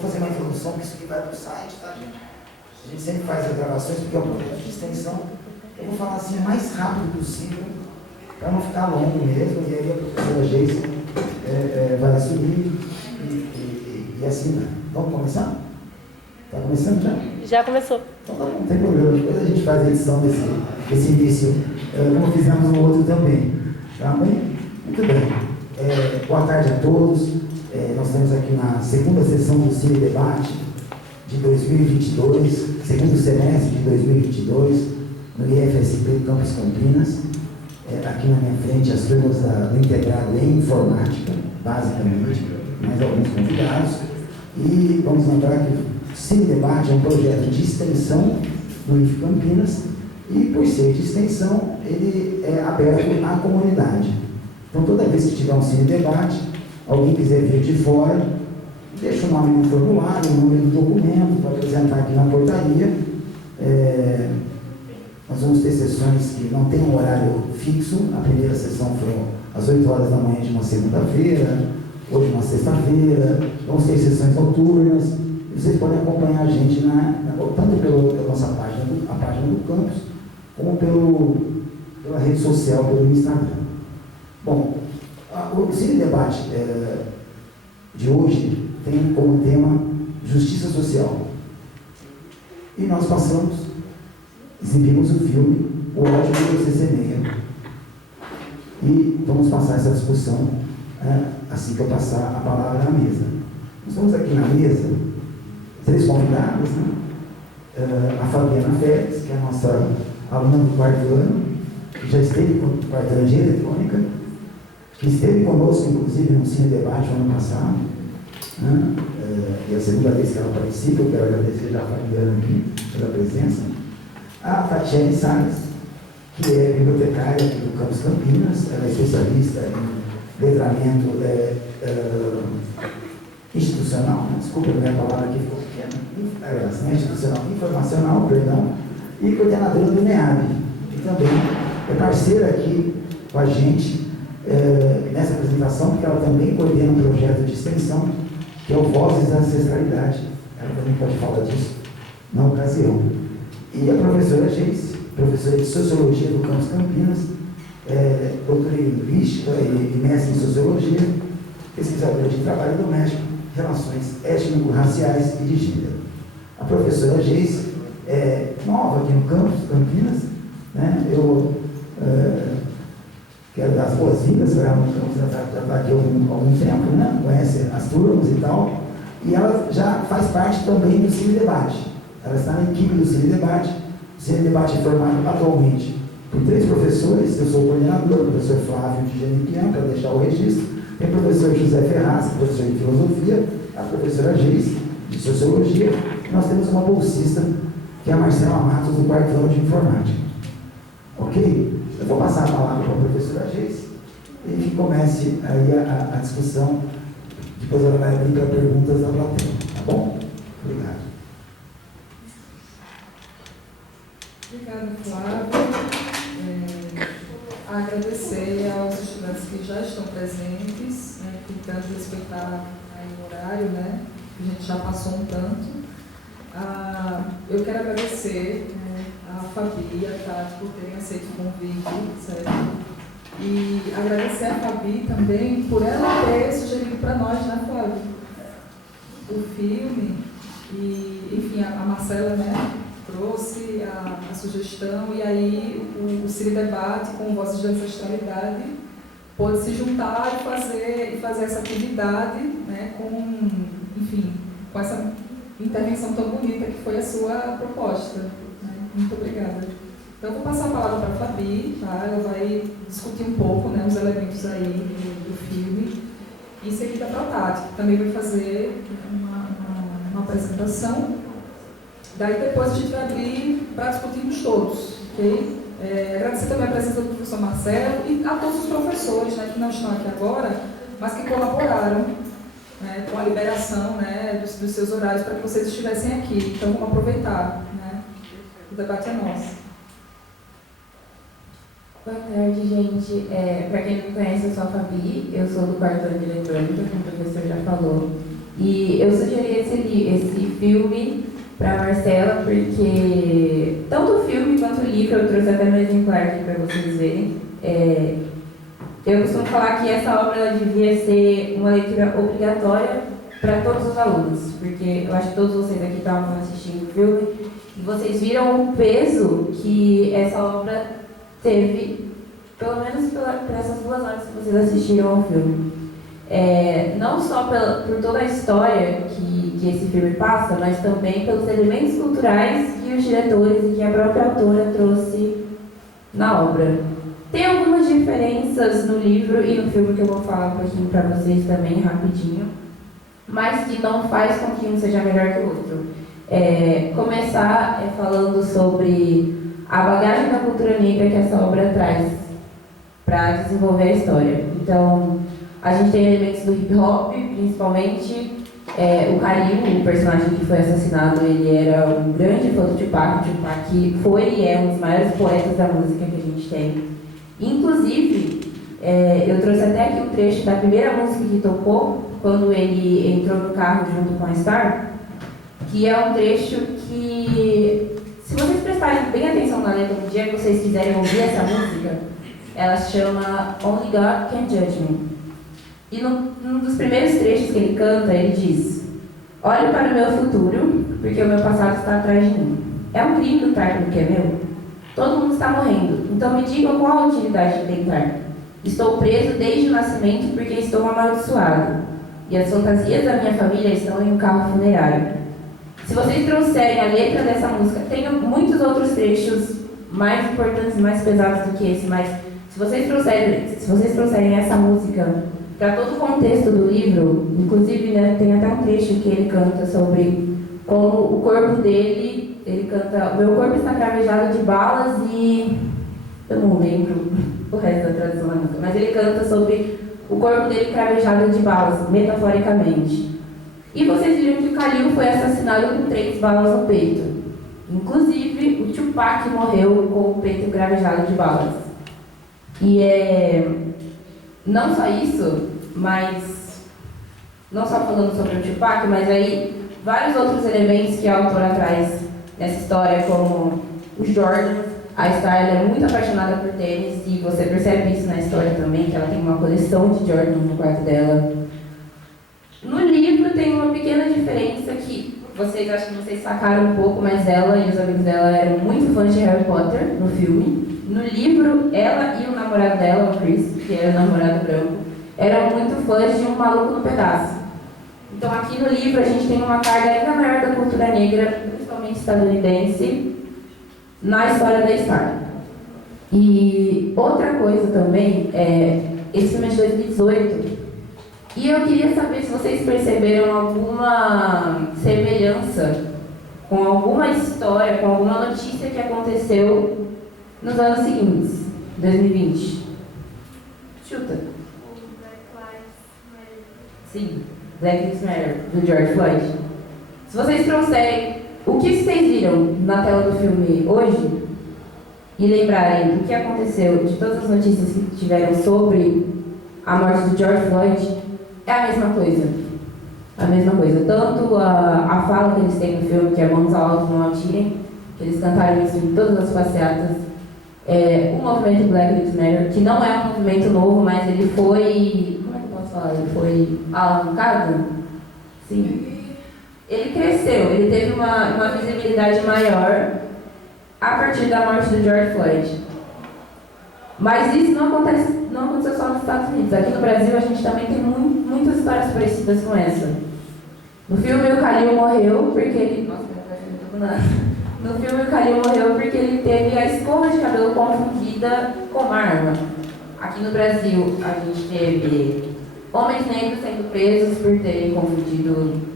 fazer uma introdução, porque isso aqui vai para o site, tá, gente? A gente sempre faz as gravações, porque é um projeto de extensão. Eu vou falar assim o mais rápido possível, para não ficar longo mesmo, e aí a professora Geise vai assumir e assim vai. Vamos começar? Está começando já? Já começou. Então tá bom, não tem problema. Depois a gente faz a edição desse início, como fizemos no outro também. Tá bem? Muito bem. Boa tarde a todos. Nós estamos aqui na segunda sessão do Cine Debate de 2022, segundo semestre de 2022, no IFSP Campus Campinas. Aqui na minha frente as turmas do integrado em informática, basicamente, mais alguns convidados. E vamos lembrar que o Cine Debate é um projeto de extensão do IF Campinas e, por ser de extensão, ele é aberto à comunidade. Então, toda vez que tiver um Cine Debate, alguém quiser vir de fora, deixa o nome no formulário, o número do documento, para apresentar aqui na portaria. Nós vamos ter sessões que não têm um horário fixo. A primeira sessão foi às 8 horas da manhã de uma segunda-feira, hoje uma sexta-feira. Vamos ter sessões noturnas. Vocês podem acompanhar a gente tanto pela nossa página, a página do campus, como pela rede social, pelo Instagram. Bom, o Cine Debate de hoje tem como tema Justiça Social. E nós exibimos o filme O Ódio que Você Semeia. E vamos passar essa discussão assim que eu passar a palavra na mesa. Nós estamos aqui na mesa, 3 convidados, né? A Fabiana Félix, que é a nossa aluna do 4º ano, que já esteve no 4º ano de eletrônica, que esteve conosco, inclusive, no Cine Debate no ano passado, né? E é a segunda vez que ela participa. Eu quero agradecer já a Fabiana aqui pela presença. A Tatiane Salles, que é bibliotecária aqui do Campus Campinas, ela é especialista em letramento institucional, desculpa a minha palavra aqui ficou pequena, institucional, informacional, perdão, e coordenadora do NEAB, que também é parceira aqui com a gente nessa apresentação, porque ela também coordena um projeto de extensão, que é o Vozes da Ancestralidade. Ela também pode falar disso na ocasião. E a professora Geise, professora de Sociologia do Campus Campinas, doutora em Linguística e mestre em Sociologia, pesquisadora de trabalho doméstico, relações étnico-raciais e de gênero. A professora Geise é nova aqui no Campus Campinas, né? Eu quero dar as boas-vindas para ela no campus, ela está aqui há algum tempo, né? Conhece as turmas e tal, e ela já faz parte também do Cine Debate. Ela está na equipe do Cine Debate. O Cine Debate é formado atualmente por 3 professores. Eu sou o coordenador, o professor Flávio de Geniquian, para deixar o registro. Tem o professor José Ferraz, professor de Filosofia, a professora Geise, de Sociologia. E nós temos uma bolsista, que é a Marcela Matos, do 4º ano de Informática. Ok? Eu vou passar a palavra para a professora Geise e que comece aí a discussão. Depois ela vai abrir para perguntas da plateia. Tá bom? Obrigado. Obrigada, Flávio. Agradecer aos estudantes que já estão presentes, né, tentando respeitar aí o horário, né, que a gente já passou um tanto. Eu quero agradecer a Fabi e a Tati por terem aceito o convite, certo? E agradecer a Fabi também por ela ter sugerido para nós, né, Flávio, o filme. E, enfim, a Marcela, né, trouxe a sugestão, e aí o Cine Debate, com Vozes de Ancestralidade, pôde se juntar e fazer essa atividade, né, com essa intervenção tão bonita que foi a sua proposta. Né? Muito obrigada. Então, eu vou passar a palavra para a Fabi, tá? Ela vai discutir um pouco, né, os elementos aí do filme, e em seguida para a Tati, que também vai fazer uma apresentação. Daí depois a gente vai abrir para discutirmos todos, ok? Agradecer também a presença do professor Marcelo e a todos os professores, né, que não estão aqui agora, mas que colaboraram, né, com a liberação, né, dos seus horários para que vocês estivessem aqui. Então vamos aproveitar, né? O debate é nosso. Boa tarde, gente. Para quem não me conhece, eu sou a Fabi, eu sou do 4º ano de eletrônica, como o professor já falou. E eu sugeri esse filme para Marcela porque tanto o filme quanto o livro, eu trouxe até meu exemplar aqui para vocês verem. Eu costumo falar que essa obra ela devia ser uma leitura obrigatória para todos os alunos, porque eu acho que todos vocês aqui estavam assistindo o filme e vocês viram o peso que essa obra teve, pelo menos por essas 2 horas que vocês assistiram ao filme. Não só por toda a história que esse filme passa, mas também pelos elementos culturais que os diretores e que a própria autora trouxe na obra. Tem algumas diferenças no livro e no filme que eu vou falar um pouquinho para vocês também, rapidinho, mas que não faz com que um seja melhor que o outro. Começar falando sobre a bagagem da cultura negra que essa obra traz para desenvolver a história. Então, a gente tem elementos do hip hop, principalmente. O Khalil, o personagem que foi assassinado, ele era um grande fã do Tupac. O Tupac foi e é um dos maiores poetas da música que a gente tem. Inclusive, eu trouxe até aqui um trecho da primeira música que tocou, quando ele entrou no carro junto com a Star, que é um trecho que, se vocês prestarem bem atenção na letra, no dia que vocês quiserem ouvir essa música, ela se chama Only God Can Judge Me. E num dos primeiros trechos que ele canta, ele diz: olhe para o meu futuro, porque o meu passado está atrás de mim. É um crime lutar pelo que é meu? Todo mundo está morrendo, então me digam qual a utilidade de tentar. Estou preso desde o nascimento porque estou amaldiçoado, e as fantasias da minha família estão em um carro funerário. Se vocês trouxerem a letra dessa música, tem muitos outros trechos mais importantes e mais pesados do que esse, mas se vocês trouxerem essa música para todo o contexto do livro, inclusive, né, tem até um trecho que ele canta sobre como o corpo dele, ele canta: meu corpo está cravejado de balas e... eu não lembro o resto da tradução da música, mas ele canta sobre o corpo dele cravejado de balas, metaforicamente. E vocês viram que o Khalil foi assassinado com 3 balas no peito. Inclusive, o Tupac morreu com o peito cravejado de balas. E não só isso, mas não só falando sobre o Tupac, mas aí vários outros elementos que a autora traz nessa história, como os Jordans. A Star é muito apaixonada por tênis e você percebe isso na história também, que ela tem uma coleção de Jordans no quarto dela. No livro tem uma pequena diferença que acho que vocês sacaram um pouco, mas ela e os amigos dela eram muito fãs de Harry Potter no filme. No livro, ela e o namorado dela, o Chris, que era o namorado branco, eram muito fãs de Um Maluco no Pedaço. Então aqui no livro a gente tem uma carga ainda maior da cultura negra, principalmente estadunidense, na história da Star. E outra coisa também, esse filme é de 2018, e eu queria saber se vocês perceberam alguma semelhança com alguma história, com alguma notícia que aconteceu nos anos seguintes, 2020. Chuta. Black Lives Matter. Sim, Black Lives Matter, do George Floyd. Se vocês trouxerem o que vocês viram na tela do filme hoje e lembrarem do que aconteceu, de todas as notícias que tiveram sobre a morte do George Floyd, é a mesma coisa. A mesma coisa. Tanto a fala que eles têm no filme, que é mãos ao alto, não atirem, que eles cantaram isso em todas as passeatas. O movimento Black Lives Matter, que não é um movimento novo, mas ele foi... como é que eu posso falar? Ele foi alavancado? Sim. Ele cresceu, ele teve uma visibilidade maior a partir da morte do George Floyd. Mas isso não aconteceu só nos Estados Unidos. Aqui no Brasil a gente também tem muitas histórias parecidas com essa. No filme o Khalil morreu porque ele... Nossa, não tô nada. No filme o Khalil morreu porque ele teve a escova de cabelo confundida com uma arma. Aqui no Brasil a gente teve homens negros sendo presos por terem confundido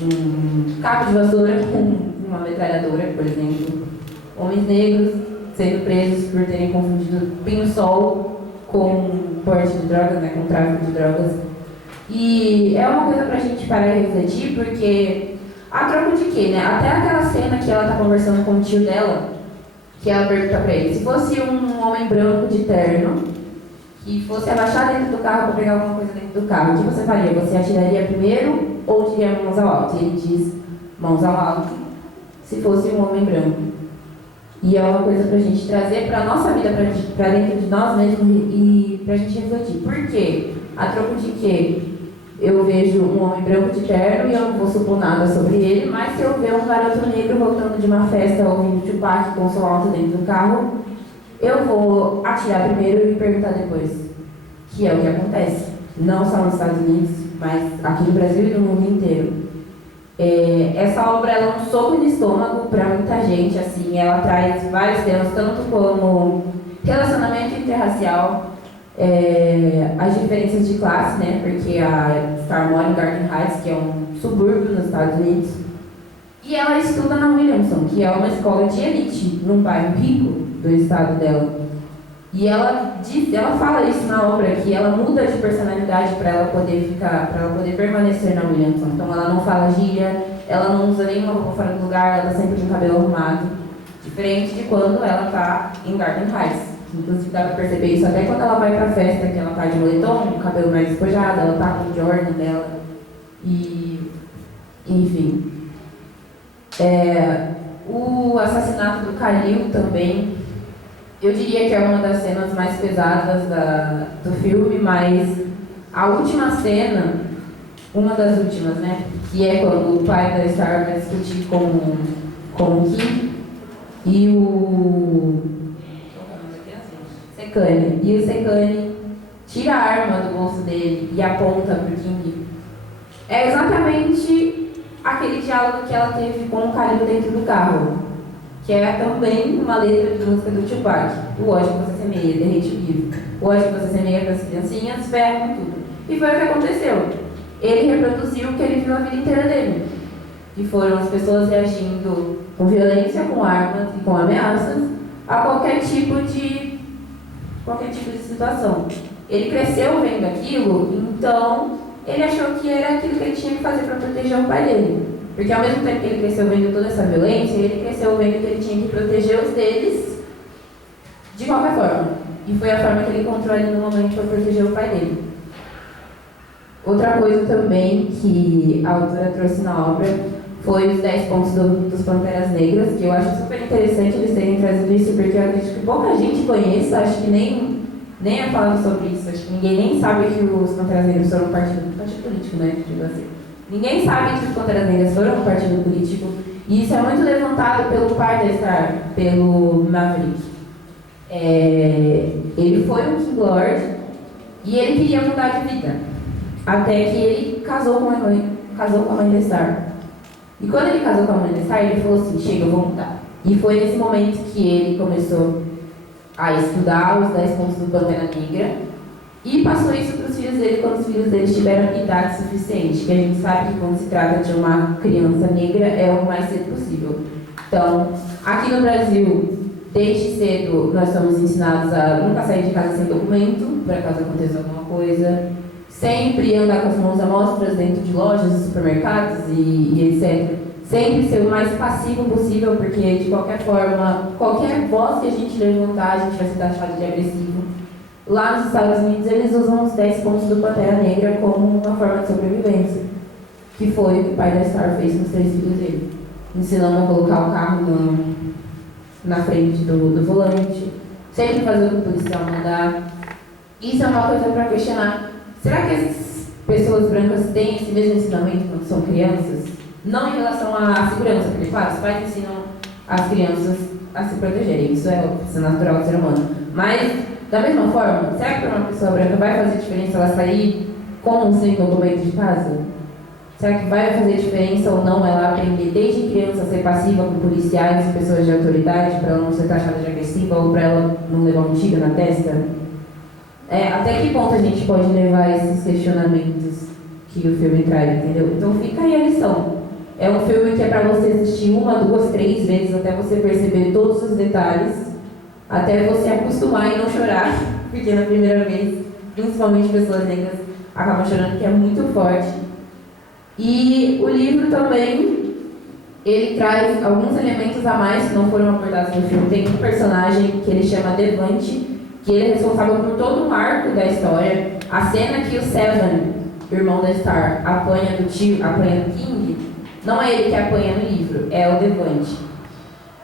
um cabo de vassoura com uma metralhadora, por exemplo. Homens negros sendo presos por terem confundido pinho-sol com porte de drogas, né, com tráfico de drogas. E é uma coisa pra gente parar e refletir, porque a troco de quê, né? Até aquela cena que ela tá conversando com o tio dela, que ela pergunta pra ele, se fosse um homem branco de terno, que fosse abaixar dentro do carro para pegar alguma coisa dentro do carro, o que você faria? Você atiraria primeiro ou diria mãos ao alto? E ele diz mãos ao alto, se fosse um homem branco. E é uma coisa para a gente trazer para a nossa vida, para dentro de nós mesmos e para a gente refletir. Por quê? A troco de quê? Eu vejo um homem branco de terno e eu não vou supor nada sobre ele, mas se eu ver um garoto negro voltando de uma festa ouvindo Tupac com som alto dentro do carro, eu vou atirar primeiro e perguntar depois. Que é o que acontece. Não só nos Estados Unidos, mas aqui no Brasil e no mundo inteiro. Essa obra ela é um soco no estômago para muita gente, assim, ela traz vários temas, tanto como relacionamento interracial, as diferenças de classe, né, porque a Star mora em Garden Heights, que é um subúrbio nos Estados Unidos, e ela estuda na Williamson, que é uma escola de elite, num bairro rico do estado dela. E ela fala isso na obra, que ela muda de personalidade para ela poder permanecer na Williamson. Então ela não fala gíria, ela não usa nenhuma roupa fora do lugar, ela está sempre de um cabelo arrumado. Diferente de quando ela está em Garden Heights. Inclusive dá para perceber isso até quando ela vai para a festa, que ela está de moletom, com o cabelo mais despojado, ela está com o Jordan dela. E, enfim. O assassinato do Khalil também, eu diria que é uma das cenas mais pesadas do filme, mas a última cena, uma das últimas, né? Que é quando o pai da Star vai discutir com o Kim e o Sekani. E o Sekani tira a arma do bolso dele e aponta para o Kim. É exatamente aquele diálogo que ela teve com o Khalil dentro do carro, que é também uma letra de música do Tupac. O ódio que você semeia, derrete o vivo. O ódio que você semeia para as criancinhas, ferra com tudo. E foi o que aconteceu. Ele reproduziu o que ele viu a vida inteira dele. Que foram as pessoas reagindo com violência, com armas e com ameaças a qualquer tipo de situação. Ele cresceu vendo aquilo, então ele achou que era aquilo que ele tinha que fazer para proteger o pai dele. Porque ao mesmo tempo que ele cresceu vendo toda essa violência, ele cresceu vendo que ele tinha que proteger os deles de qualquer forma. E foi a forma que ele encontrou ali no momento para proteger o pai dele. Outra coisa também que a autora trouxe na obra foi os 10 pontos dos Panteras Negras, que eu acho super interessante eles terem trazido isso, porque eu acredito que pouca gente conhece, acho que nem é falado sobre isso, acho que ninguém nem sabe que os Panteras Negras foram um partido político, né, digo assim. Ninguém sabe que os Panteras Negras foram um partido político, e isso é muito levantado pelo pai da Star, pelo Maverick. Ele foi um King Lord e ele queria mudar de vida, até que ele casou com a mãe da Star. E quando ele casou com a mãe da Star, ele falou assim, chega, eu vou mudar. E foi nesse momento que ele começou a estudar os 10 pontos do Pantera Negra e passou isso para os filhos dele quando os filhos dele tiveram idade suficiente, que a gente sabe que quando se trata de uma criança negra é o mais cedo possível. Então, aqui no Brasil, desde cedo, nós somos ensinados a nunca sair de casa sem documento, para caso aconteça alguma coisa, sempre andar com as mãos à mostras dentro de lojas, supermercados e etc. Sempre ser o mais passivo possível, porque de qualquer forma, qualquer voz que a gente levantar, a gente vai ser taxado de agressivo. Lá nos Estados Unidos, eles usam os 10 pontos do Pantera Negra como uma forma de sobrevivência, que foi o que o pai da Star fez com os 3 filhos dele, ensinando a colocar o carro na frente do volante, sempre fazer o que o policial mandar. Isso é uma coisa para questionar. Será que as pessoas brancas têm esse mesmo ensinamento quando são crianças? Não em relação à segurança, porque, claro, os pais ensinam as crianças a se protegerem, isso é natural do ser humano. Mas, da mesma forma, será que para uma pessoa branca vai fazer diferença ela sair com ou sem documento de casa? Será que vai fazer diferença ou não ela aprender desde criança a ser passiva com policiais e pessoas de autoridade para ela não ser taxada de agressiva ou para ela não levar um tiro na testa? Até que ponto a gente pode levar esses questionamentos que o filme traz, entendeu? Então fica aí a lição. É um filme que é para você assistir 1, 2, 3 vezes até você perceber todos os detalhes, até você acostumar e não chorar, porque na primeira vez, principalmente pessoas negras, acabam chorando, que é muito forte. E o livro também, ele traz alguns elementos a mais que não foram abordados no filme. Tem um personagem que ele chama Devante, que ele é responsável por todo um arco da história. A cena que o Seven irmão da Star, apanha do tio, apanha do King, não é ele que apanha no livro, é o Devante.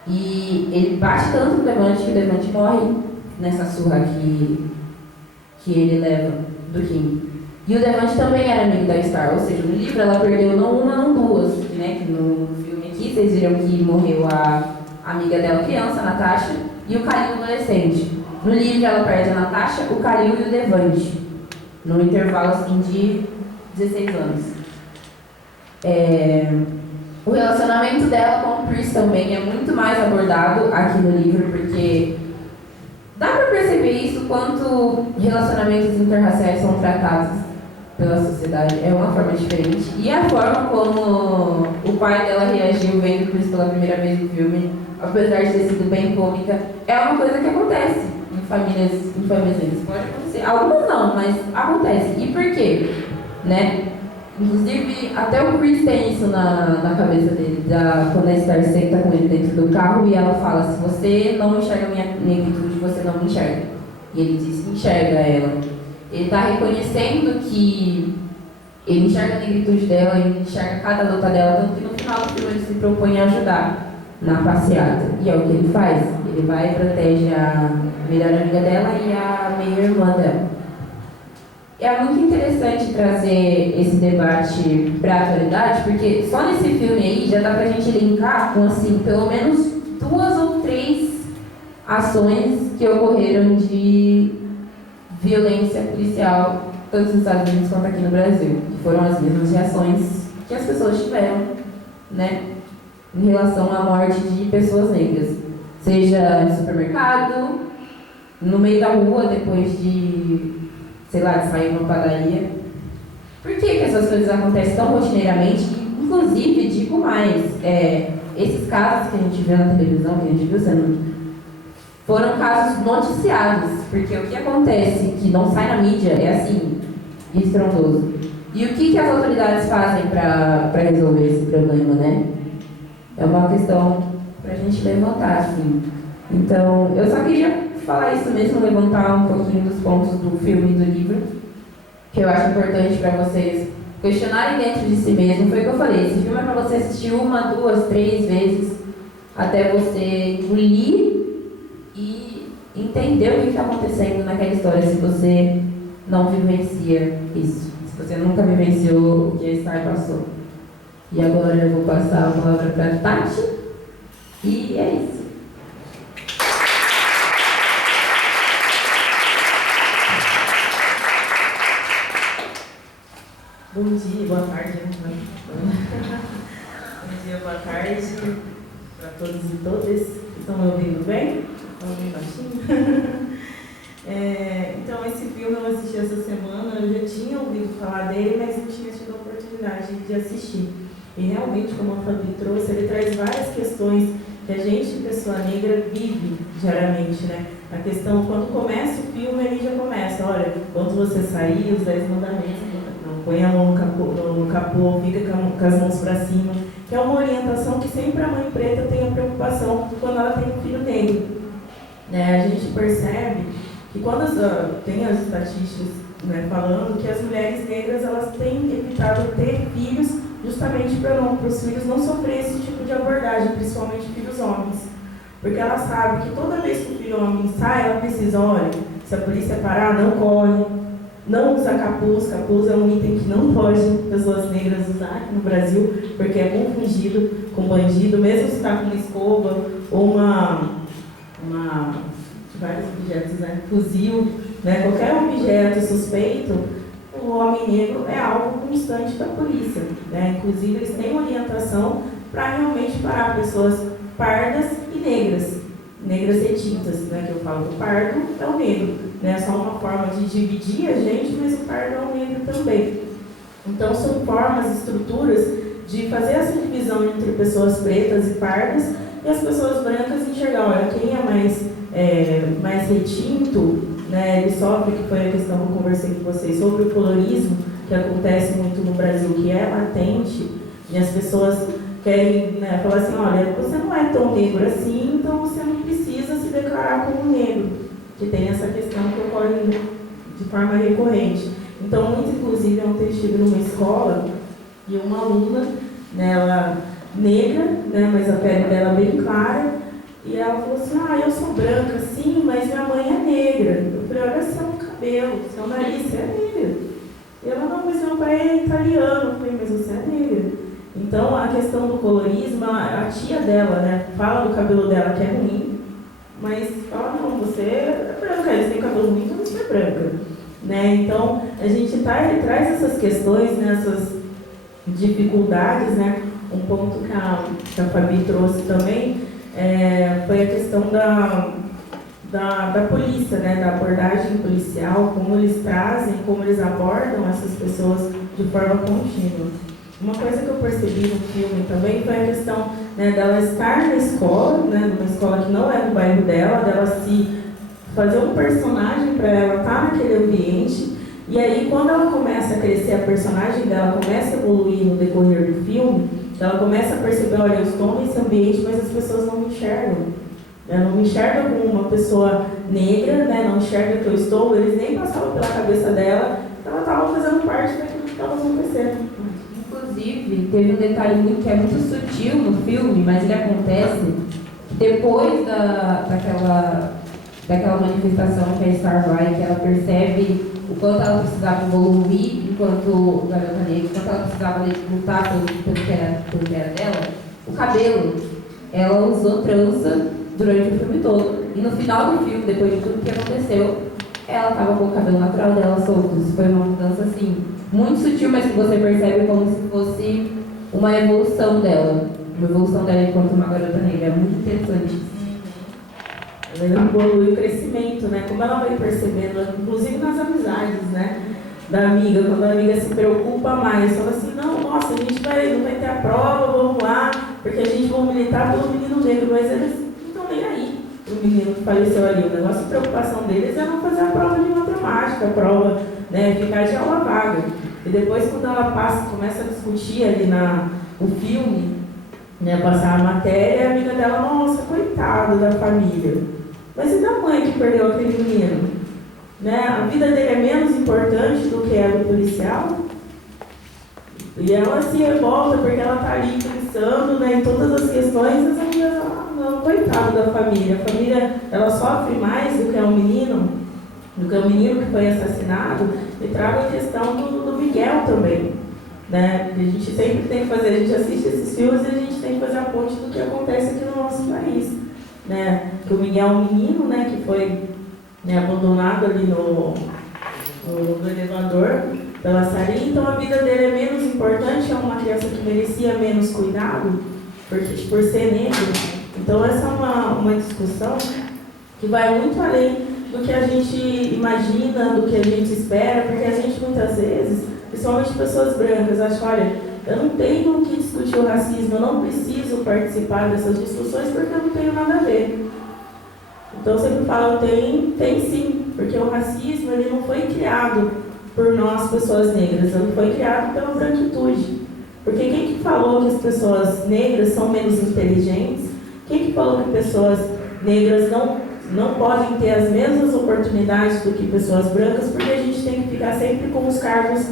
E ele bate tanto no Devante que o Devante morre nessa surra que ele leva do King. E o Devante também era amigo da Star, ou seja, no livro ela perdeu não uma, não duas, né? Que no filme aqui vocês viram que morreu a amiga dela criança, a Natasha, e o Khalil adolescente. No livro ela perde a Natasha, o Khalil e o Devante, no intervalo assim de 16 anos. O relacionamento dela com o Chris também é muito mais abordado aqui no livro, porque dá pra perceber isso quanto relacionamentos interraciais são tratados pela sociedade. É uma forma diferente. E a forma como o pai dela reagiu vendo o Chris pela primeira vez no filme, apesar de ter sido bem cômica, é uma coisa que acontece em famílias negras. Pode acontecer. Algumas não, mas acontece. E por quê? Né? Inclusive, até o Chris tem isso na cabeça dele, quando a Star senta com ele dentro do carro e ela fala: se você não enxerga a minha negritude, você não me enxerga. E ele diz que enxerga ela. Ele está reconhecendo que ele enxerga a negritude dela, ele enxerga cada luta dela, tanto que no final do filme ele se propõe a ajudar na passeata. E é o que ele faz. Ele vai e protege a melhor amiga dela e a meia-irmã dela. É muito interessante trazer esse debate para a atualidade, porque só nesse filme aí já dá pra gente linkar com, assim, pelo menos 2 ou 3 ações que ocorreram de violência policial, tanto nos Estados Unidos quanto aqui no Brasil, que foram as mesmas reações que as pessoas tiveram, né, em relação à morte de pessoas negras, seja no supermercado, no meio da rua, depois de, sei lá, de sair numa padaria. Por que essas coisas acontecem tão rotineiramente? Inclusive, digo mais, esses casos que a gente vê na televisão, que a gente viu foram casos noticiados, porque o que acontece que não sai na mídia é assim, estrondoso. E o que as autoridades fazem para resolver esse problema, né? É uma questão para a gente levantar, assim. Então, eu só queria falar isso mesmo, levantar um pouquinho dos pontos do filme e do livro, que eu acho importante para vocês questionarem dentro de si mesmo. Foi o que eu falei, esse filme é para você assistir 1, 2, 3 vezes, até você engolir e entender o que está acontecendo naquela história, se você não vivencia isso, se você nunca vivenciou o que a Star passou. E agora eu vou passar a palavra para a Tati, e é isso. Bom dia, boa tarde. Bom dia, boa tarde para todos e todas. Estão me ouvindo bem? Estão ouvindo baixinho? Então, esse filme eu assisti essa semana. Eu já tinha ouvido falar dele, mas não tinha tido a oportunidade de assistir. E realmente, como a Fabi trouxe, ele traz várias questões que a gente, pessoa negra, vive diariamente, né? A questão, quando começa o filme, ele já começa: olha, quando você sair, os 10 mandamentos, não põe a mão no capô, fica com as mãos para cima, que é uma orientação que sempre a mãe preta tem a preocupação quando ela tem um filho negro. Né? A gente percebe que quando tem as estatísticas, né, falando que as mulheres negras elas têm evitado ter filhos justamente para os filhos não sofrer esse tipo de abordagem, principalmente filhos homens. Porque ela sabe que toda vez que o filho homem sai, ela precisa: olha, se a polícia parar, não corre, não usa capuz. Capuz é um item que não pode pessoas negras usar aqui no Brasil, porque é confundido com bandido, mesmo se está com uma escova ou vários objetos, né, fuzil, né, qualquer objeto suspeito, o homem negro é alvo constante da polícia. Né? Inclusive, eles têm orientação para realmente parar pessoas pardas e negras retintas, né? Que eu falo que o pardo é o negro, né? É só uma forma de dividir a gente, mas o pardo é o negro também. Então, são formas, estruturas de fazer essa divisão entre pessoas pretas e pardas e as pessoas brancas enxergar: olha, quem é mais retinto, né, ele sofre, que foi a questão que eu conversei com vocês sobre o colorismo, que acontece muito no Brasil, que é latente, e as pessoas querem, né, falar assim: olha, você não é tão negro assim, então você não precisa se declarar como negro, que tem essa questão que ocorre de forma recorrente. Então, muito inclusive, ontem estive numa escola e uma aluna, né, ela negra, né, mas a pele dela bem clara, e ela falou assim, eu sou branca, sim, mas minha mãe é negra. Eu falei, olha seu cabelo, seu nariz, você é negra. E ela, não, mas meu pai é italiano. Eu falei, mas você é negra. Então, a questão do colorismo, a tia dela, né, fala do cabelo dela que é ruim, mas fala, não, você é branca, eles têm cabelo ruim, então você é branca. Né? Então, a gente traz essas questões, né, essas dificuldades, né? Um ponto que a Fabi trouxe também foi a questão da polícia, né? Da abordagem policial, como eles trazem, como eles abordam essas pessoas de forma contínua. Uma coisa que eu percebi no filme também foi a questão, né, dela estar na escola, né, numa escola que não é do bairro dela se fazer um personagem para ela estar naquele ambiente, e aí quando ela começa a crescer, a personagem dela começa a evoluir no decorrer do filme, ela começa a perceber, olha, eu estou nesse ambiente, mas as pessoas não me enxergam. Não me enxergam como uma pessoa negra, né, não enxergam que eu estou, eles nem passavam pela cabeça dela, ela estava fazendo parte daquilo que estava acontecendo. Inclusive, teve um detalhe que é muito sutil no filme, mas ele acontece depois daquela manifestação que a Star vai, que ela percebe o quanto ela precisava evoluir enquanto garota negra, o quanto ela precisava lutar pelo que era dela. O cabelo, ela usou trança durante o filme todo. E no final do filme, depois de tudo que aconteceu, ela estava com o cabelo natural dela solto. Isso foi uma mudança assim, muito sutil, mas que você percebe como se fosse uma evolução dela. Uma evolução dela enquanto uma garota negra. É muito interessante. Ela evolui o crescimento, né? Como ela vai percebendo, inclusive nas amizades, né? Da amiga, quando a amiga se preocupa mais, fala assim, não, nossa, a gente não vai ter a prova, vamos lá, porque a gente vai militar pelo menino negro, mas eles não estão nem aí o menino que faleceu ali. O negócio de preocupação deles é não fazer a prova de matemática, a prova, né, ficar de aula vaga. E depois, quando ela começa a discutir ali o filme, né, passar a matéria, a amiga dela, nossa, coitada da família. Mas e da mãe que perdeu aquele menino? Né? A vida dele é menos importante do que a do policial? E ela se revolta porque ela está ali pensando, né, em todas as questões, as amigas, não, coitado da família. A família, ela sofre mais do que o menino que foi assassinado. E trago a questão do Miguel também. Né? A gente sempre tem que fazer, a gente assiste esses filmes e a gente tem que fazer a ponte do que acontece aqui no nosso país. Né? Que o Miguel é um menino, né, que foi, né, abandonado ali no elevador pela Sarinha, então a vida dele é menos importante, é uma criança que merecia menos cuidado por ser negro. Então essa é uma discussão que vai muito além do que a gente imagina, do que a gente espera, porque a gente muitas vezes, principalmente pessoas brancas, acha, olha, eu não tenho que discutir o racismo, eu não preciso participar dessas discussões porque eu não tenho nada a ver. Então eu sempre falo, tem sim, porque o racismo ele não foi criado por nós, pessoas negras, ele foi criado pela branquitude. Porque quem que falou que as pessoas negras são menos inteligentes? Quem que falou que pessoas negras não podem ter as mesmas oportunidades do que pessoas brancas? Porque a gente tem que ficar sempre com os cargos,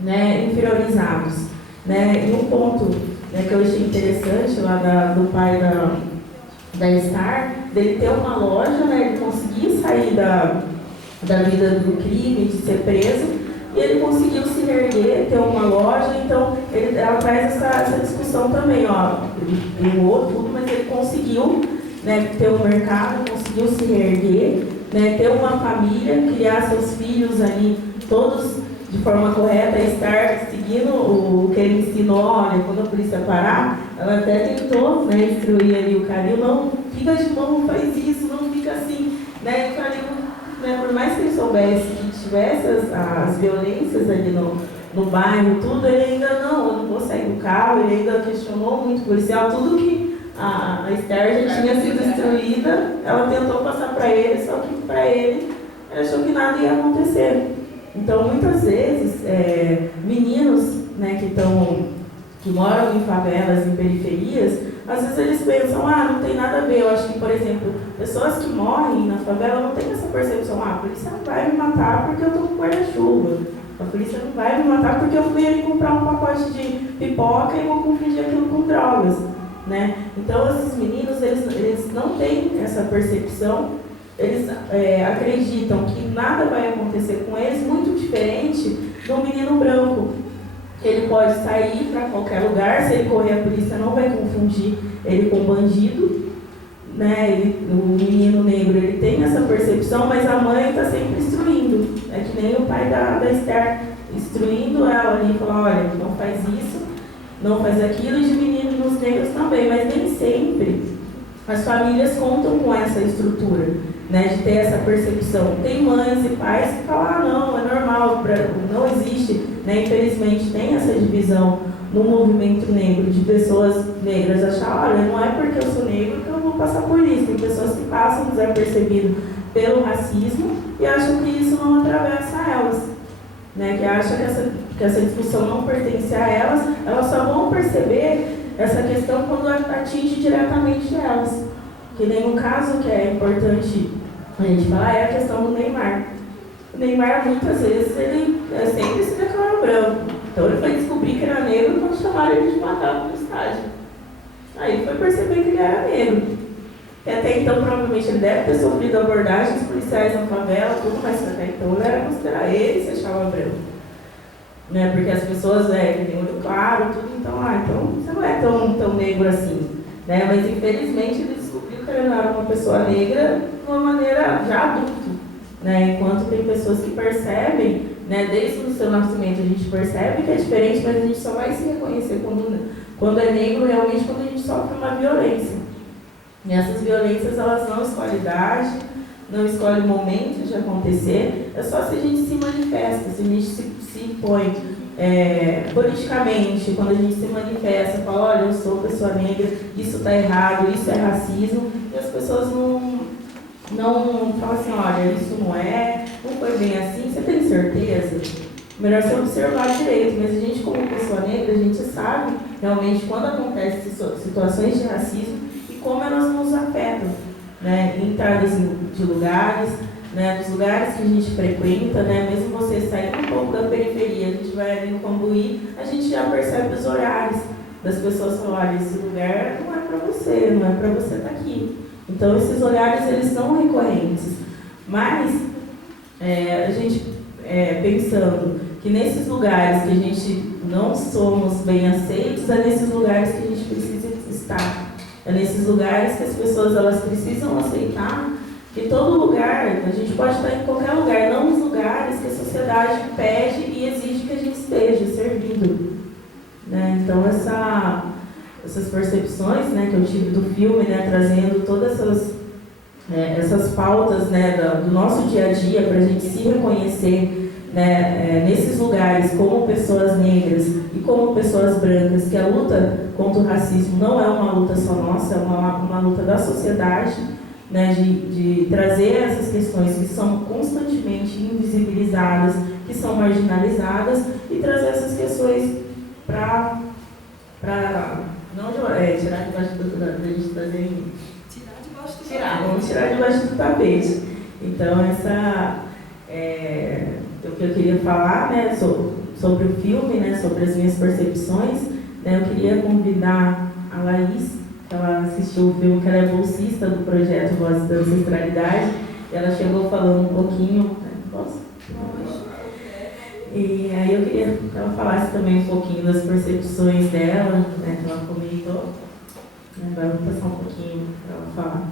né, inferiorizados. Né? E um ponto, né, que eu achei interessante lá do pai da Star, dele ter uma loja, né, ele conseguir sair da vida do crime, de ser preso, e ele conseguiu se reerguer, ter uma loja, então ela traz essa discussão também, ó, ele errou tudo, mas ele conseguiu, né, ter um mercado, conseguiu se reerguer, né, ter uma família, criar seus filhos ali, todos de forma correta, estar seguindo o que ele ensinou. Olha, quando a polícia parar, ela até tentou, né, instruir ali o Calil, não fica de mão, não faz isso, não fica assim, né, e o Calil, né, por mais que ele soubesse que tivesse as violências ali no bairro, tudo, ele ainda eu não vou sair do carro, ele ainda questionou muito o policial, tudo que a Esther já tinha sido instruída, ela tentou passar para ele, só que para ele achou que nada ia acontecer. Então, muitas vezes, meninos, né, que moram em favelas, em periferias, às vezes eles pensam, não tem nada a ver. Eu acho que, por exemplo, pessoas que morrem na favela não têm essa percepção, a polícia não vai me matar porque eu estou com guarda-chuva. A polícia não vai me matar porque eu fui ali comprar um pacote de pipoca e vou confundir aquilo com drogas, né? Então, esses meninos, eles não têm essa percepção, eles acreditam que nada vai acontecer com eles, muito diferente do menino branco. Ele pode sair para qualquer lugar, se ele correr a polícia não vai confundir ele com bandido, né? O menino negro ele tem essa percepção, mas a mãe está sempre instruindo. É que nem o pai da Esther, instruindo ela ali, falando, olha, não faz isso, não faz aquilo, e de meninos negros também, mas nem sempre as famílias contam com essa estrutura, né, de ter essa percepção. Tem mães e pais que falam, não, é normal, não existe, né, infelizmente tem essa divisão no movimento negro, de pessoas negras achar, olha, não é porque eu sou negro que eu vou passar por isso. Tem pessoas que passam desapercebido pelo racismo e acham que isso não atravessa elas, né, que acham que essa discussão não pertence a elas só vão perceber essa questão quando atinge diretamente elas. Que nem um caso que é importante a gente falar é a questão do Neymar. O Neymar, muitas vezes, ele sempre se declara branco. Então ele foi descobrir que era negro quando chamaram ele de macaco no estádio. Aí foi perceber que ele era negro. E até então, provavelmente, ele deve ter sofrido abordagens policiais na favela, tudo, mas até então ele era considerado, ele se achava branco. Né? Porque as pessoas têm olho claro, tudo, então, então você não é tão negro assim. Né? Mas infelizmente ele descobriu que ele não era uma pessoa negra de uma maneira já adulto. Né? Enquanto tem pessoas que percebem, né, desde o seu nascimento a gente percebe que é diferente, mas a gente só vai se reconhecer quando é negro realmente quando a gente sofre uma violência. E essas violências elas não escolhem idade, não escolhem momento de acontecer, é só se a gente se manifesta, se a gente se impõe politicamente, quando a gente se manifesta, fala, olha, eu sou pessoa negra, isso está errado, isso é racismo, e as pessoas não falam assim, olha, isso não foi bem assim, você tem certeza? Melhor você observar direito, mas a gente como pessoa negra, a gente sabe realmente quando acontecem situações de racismo e como elas nos afetam, né? Em entradas de lugares, né? Dos lugares que a gente frequenta, né? Mesmo você saindo um pouco da periferia, a gente vai ali no Cambuí, a gente já percebe os olhares das pessoas falando, olha, esse lugar não é para você estar aqui. Então esses olhares eles são recorrentes, mas a gente pensando que nesses lugares que a gente não somos bem aceitos, é nesses lugares que a gente precisa estar. É nesses lugares que as pessoas elas precisam aceitar que todo lugar, a gente pode estar em qualquer lugar, não nos lugares que a sociedade pede e exige que a gente esteja servindo. Né? Então essas percepções, né, que eu tive do filme, né, trazendo todas essas pautas, né, do nosso dia a dia para a gente se reconhecer, né, nesses lugares como pessoas negras e como pessoas brancas, que a luta contra o racismo não é uma luta só nossa, é uma luta da sociedade, né, de trazer essas questões que são constantemente invisibilizadas, que são marginalizadas e trazer essas questões para não tirar debaixo da gente trazer vamos tirar debaixo do tapete. Então o que eu queria falar, né, sobre o filme, né, sobre as minhas percepções, né, eu queria convidar a Laís, que ela assistiu o filme, que ela é bolsista do projeto Vozes da Ancestralidade, e ela chegou falando um pouquinho, posso? E aí eu queria que ela falasse também um pouquinho das percepções dela, né, que ela comentou. Agora eu vou passar um pouquinho para ela falar.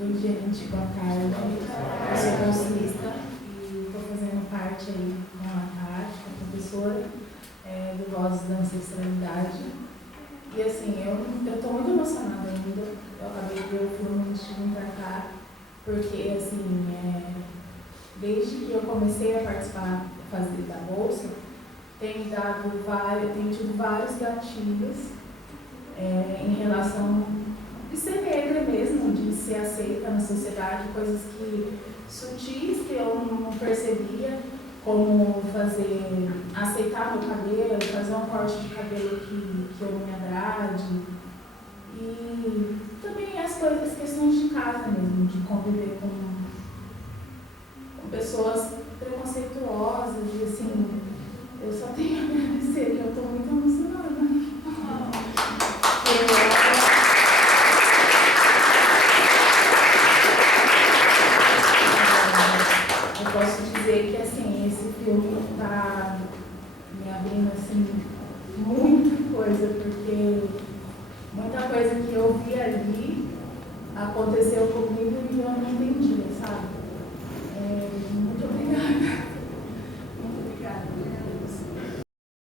Oi, gente, boa tarde. Eu sou bolsista e estou fazendo parte aí com a Tati, com a professora do Vozes da Ancestralidade. E assim, eu estou muito emocionada ainda. Eu acabei de ver o filme antes de vir para cá, porque assim, desde que eu comecei a participar da Bolsa, tenho tido vários gatilhos em relação de ser negra mesmo, de ser aceita na sociedade, coisas sutis que eu não percebia, como aceitar meu cabelo, fazer um corte de cabelo que que eu me agrade. E também as coisas, questões de casa mesmo, de conviver com pessoas preconceituosas. E assim, eu só tenho a agradecer, que eu estou muito emocionada. Eu posso dizer que assim, esse filme está me abrindo assim, muita coisa, porque muita coisa que eu vi ali aconteceu comigo.